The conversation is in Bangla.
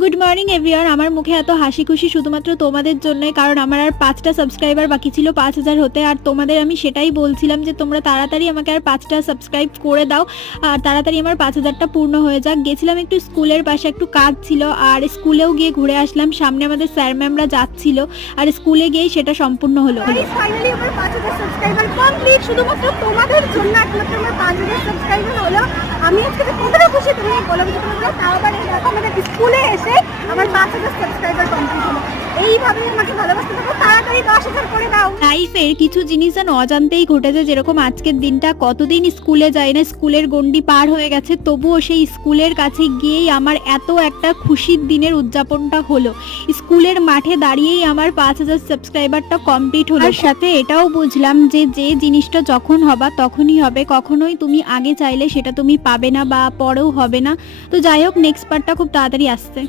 Good morning everyone. আমার মুখে এত হাসি খুশি শুধুমাত্র তোমাদের জন্যই, কারণ আমার আর 5টা সাবস্ক্রাইবার বাকি ছিল 5000 হতে। আর তোমাদের আমি সেটাই বলছিলাম যে তোমরা তাড়াতাড়ি আমাকে আর 5টা সাবস্ক্রাইব করে দাও আর তাড়াতাড়ি আমার 5000টা পূর্ণ হয়ে যাক। গেছিলাম একটু স্কুলের পাশে, একটু কাজ ছিল আর স্কুলেও গিয়ে ঘুরে আসলাম। সামনে আমাদের স্যার ম্যামরা যাচ্ছিল আর স্কুলে গিয়েই সেটা সম্পূর্ণ হলো। ফাইনালি আমার 5000 সাবস্ক্রাইবার কমপ্লিট, শুধুমাত্র তোমাদের জন্য একমাত্র আমার 5000 সাবস্ক্রাইবার হলো। আমি আজকে কতটা খুশি তুমি বললাম যে তোমরা তাও আবার দেখো আমাদের স্কুলে এসে আমার 5000 সাবস্ক্রাইবার কমপ্লিট হলো। এইভাবে আমাকে ভালোবাসতে থাকো, তাড়াতাড়ি 10,000 করে দাও। লাইফের কিছু জিনিস যেন অজান্তেই ঘটেছে, যেরকম আজকের দিনটা কতদিন স্কুলে যাই না, স্কুলের গণ্ডি পার হয়ে গেছে, তবুও সেই স্কুলের কাছে গিয়েই আমার এত একটা খুশির দিনের উদযাপনটা হলো। স্কুলের মাঠে দাঁড়িয়েই আমার 5000 সাবস্ক্রাইবারটা কমপ্লিট হলো। আর সাথে এটাও বুঝলাম যে যে জিনিসটা যখন হবা তখনই হবে, কখনোই তুমি আগে চাইলে সেটা তুমি পাবে না বা পরেও হবে না। তো যাই হোক, নেক্সট পার্টটা খুব তাড়াতাড়ি আসছে।